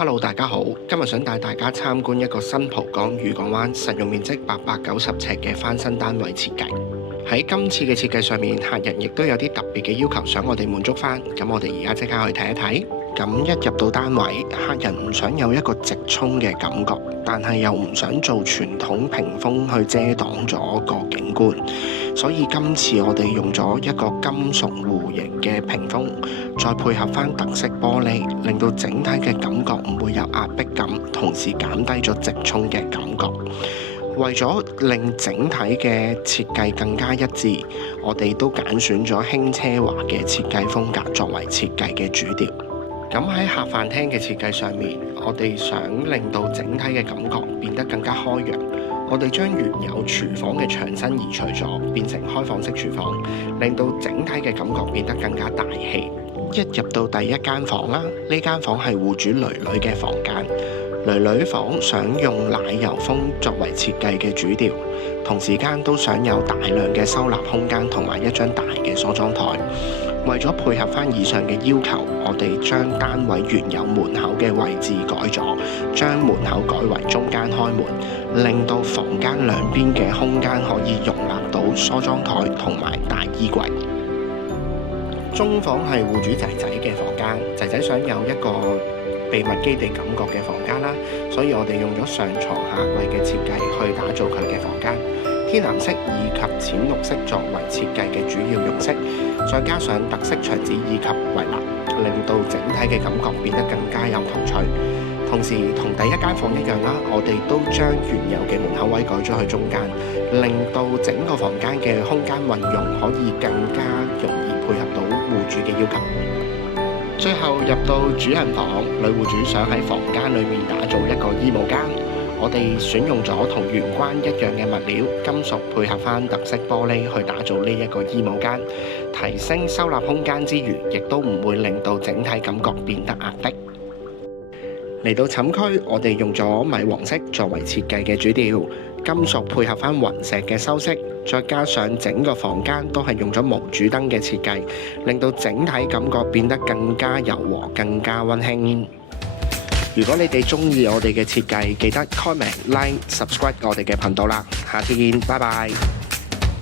Hello， 大家好，今日想帶大家參觀一個新蒲崗漁港灣實用面積890尺嘅翻新單位設計。喺今次嘅設計上面，客人亦都有啲特別嘅要求，想我哋滿足翻。咁我哋而家即刻去睇一睇。咁一入到單位，客人唔想有一個直衝嘅感覺，但係又唔想做傳統屏風去遮擋咗個景觀，所以今次我哋用咗一個金屬弧形嘅屏風，再配合翻特色玻璃，令到整體嘅感覺唔會有壓迫感，同時減低咗直衝嘅感覺。為咗令整體嘅設計更加一致，我哋都揀選咗輕奢華嘅設計風格作為設計嘅主調。咁喺客飯廳嘅設計上面，我哋想令到整體嘅感覺變得更加開揚。我哋將原有廚房嘅牆身移除咗，變成開放式廚房，令到整體嘅感覺變得更加大氣。一入到第一間房啦，呢間房係戶主女女嘅房間。女房想用奶油風作為設計嘅主調，同時間都想有大量嘅收納空間同埋一張大嘅梳妝台。為咗配合翻以上嘅要求，我哋將單位原有門口嘅位置改咗，將門口改為中間開門，令到房間兩邊嘅空間可以容納到梳妝台同埋大衣櫃。中房係戶主仔仔嘅房間，仔仔想有一個秘密基地感覺嘅房間啦，所以我哋用咗上床下櫃嘅設計去打造佢嘅房間。天藍色以及淺綠色作為設計嘅主要用色，再加上特色牆紙以及圍欄，令到整體嘅感覺變得更加有童趣。同時同第一間房一樣啦，我哋都將原有嘅門口位改咗去中間，令到整個房間嘅空間運用可以更加容易配合到戶主嘅要求。最後入到主人房，女戶主想喺房間裏面打造一個衣帽間，我哋選用咗同玄關一樣嘅物料金屬，配合翻特色玻璃去打造呢一個衣帽間，提升收納空間之餘，亦都唔會令到整體感覺變得壓迫。嚟到寢區，我哋用咗米黃色作為設計嘅主調，金屬配合翻雲石嘅修飾，再加上整個房間都係用咗無主燈嘅設計，令到整體感覺變得更加柔和、更加溫馨。如果你哋中意我哋嘅設計，記得 comment、like、subscribe 我哋嘅頻道啦。下次見，拜拜。